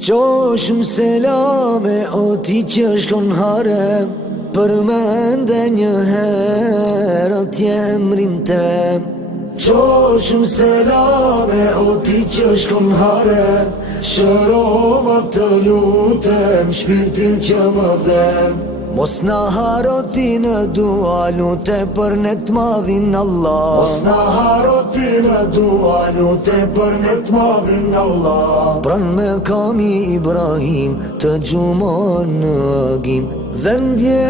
Qoshum selame o ti që shkon harem, përmende një herë atje emrin tem. Qoshum selame o ti që shkon harem, shërova të lutem shpirtin që më dhem. Mos na haro ti në dua, lute për ne të madhin Allah. Mos na haro ti në dua, lute për ne të madhin Allah. Pran me kami Ibrahim të gjumon në agim dhe ndje.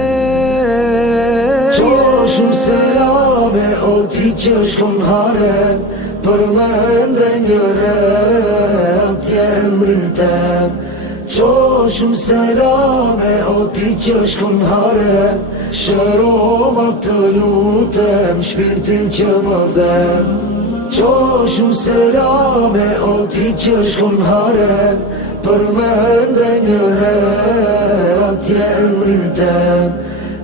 Qoshum selame o ti që shkon harem, përmende një herë atje emrin tem. Qoshum selame o ti që shkon harem, shërova të lutem shpirtin që më dhem. Qoshum selame o ti që shkon harem, përmende një herë atje emrin tem.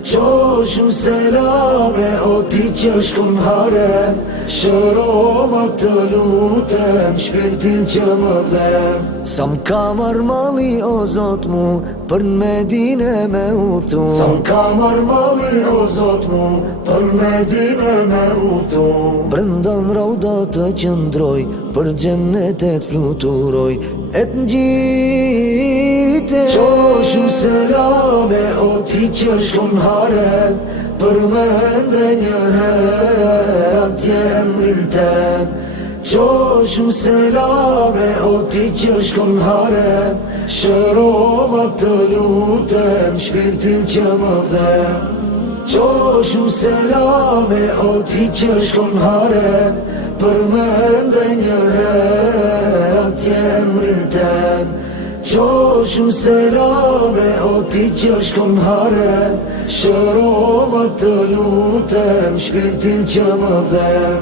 Qoshum selame o ti që shkon harem, shërova të lutem shpirtin që më dhem. Sa m'ka marrë malli o Zot mu, për në Medine me uthu. Sa m'ka marrë malli o Zot mu, për në Medine me uthu. Brenda në rauda të qëndroj, për gjennetet fluturoj, et ngjite. Qoshum selame o ti që shkon harem, përmende një herë atje emrin tem. Qoshum selame o ti që shkon harem, shërova të lutem shpirtin që më dhem. Qoshum selame o ti që shkon harem, përmende një herë atje emrin tem. Qoshum selame o ti që shkon harem, shërova të lutem shpirtin që më dhem.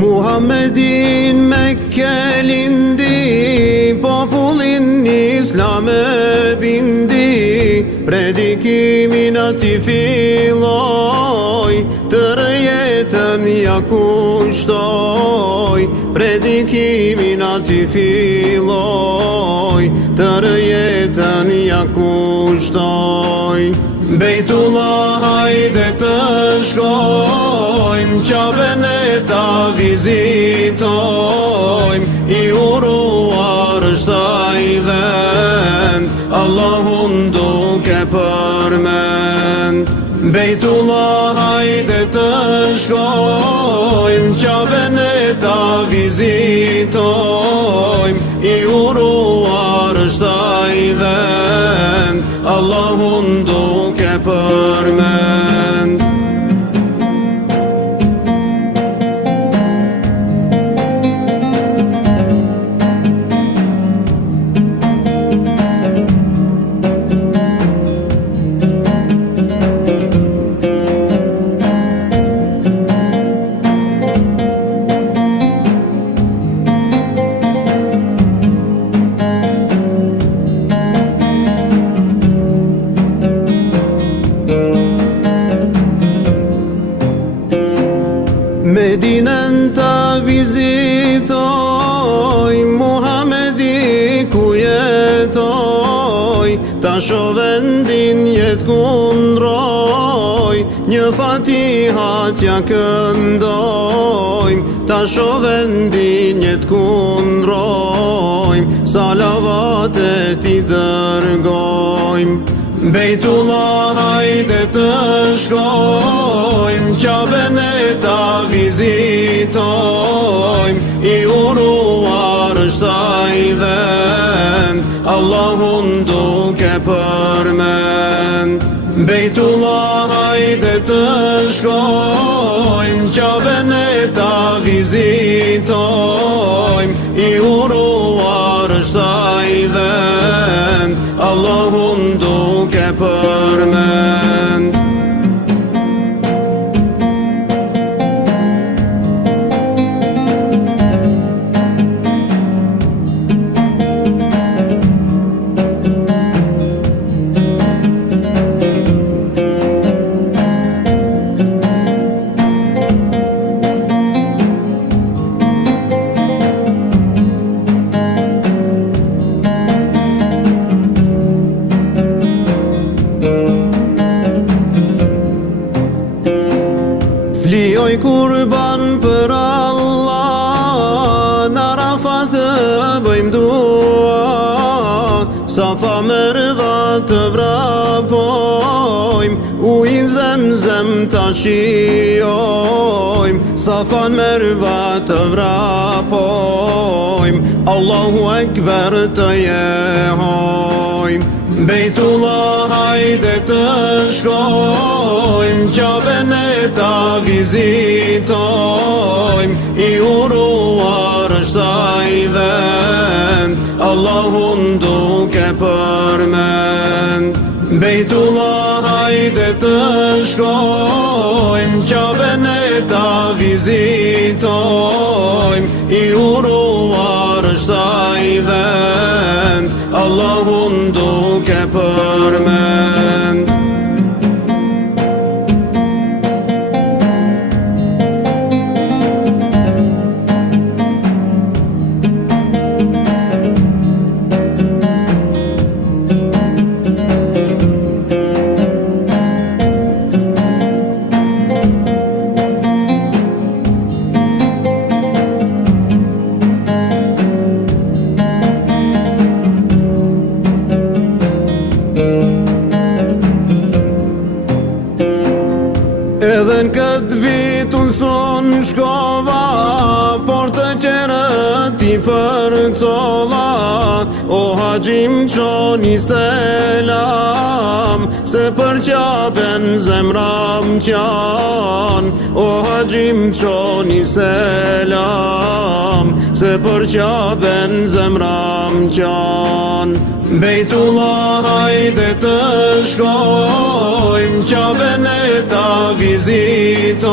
Muhammedin Mekke lindi, popullin İslam'e bindi. Predikimin ati filloj, tërë jetën ja kushtoj. Predikimin ati filloj, tërë jetën ja kushtoj. Bejtullah hajde të shkojmë, Qabën e ta vizitojmë. I uruar është ai vend, Allahun duke përmend. Bejtullah hajde të shkojmë, Qabën e ta vizitojmë. I uruar është ai vend, Allahun duke përmend. Medinen ta vizitoj, Muhamedi ku jetoj. Ta shoh vendin jet kundroj, një fatiha t'ja këndoj. Ta shoh vendin jet kundroj, salavatet I dërgojm. Bejtullah hajde të shkojmë, Qabën e ta vizitojmë. I uruar është ai vend, Allahun duke përmend. Bejtullah hajde të shkojmë, Qabën e I uruar është ai vend, Allahun duke përmend. Flijoj kurban për Allah, në Arafat bëjmë dua, Safa Merva të vrapojmë, ujin Zemzem ta shijojmë, Safa Merva të vrapojmë, Allahu Ekber të jehojmë. Bejtullah hajde të shkojmë, Qaben e ta vizitojmë, I uruar është ai vend, Allahun duke përmend. Bejtullah hajde të shkojmë, Qaben e ta vizitojmë, I uruar është ai vend, Allahun duke përmend. Edhe në këtë vit unë son shkova, por të qerët I përcolla, o haqim qoni selam, se për Qaben zemram qan, o haqim qoni selam, se për Qaben zemram qan. Bejtullah hajde të shkojmë, Qaben e ta vizitojmë,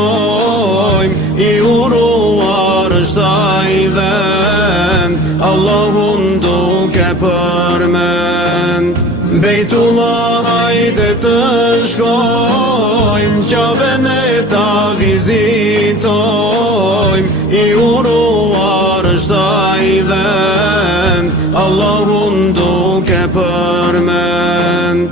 I uruar është ai vend, Allahun duke përmend. Bejtullah hajde të shkojmë, Qaben e ta vizitojmë, I uruar është ai vend, Allahun duke përmend.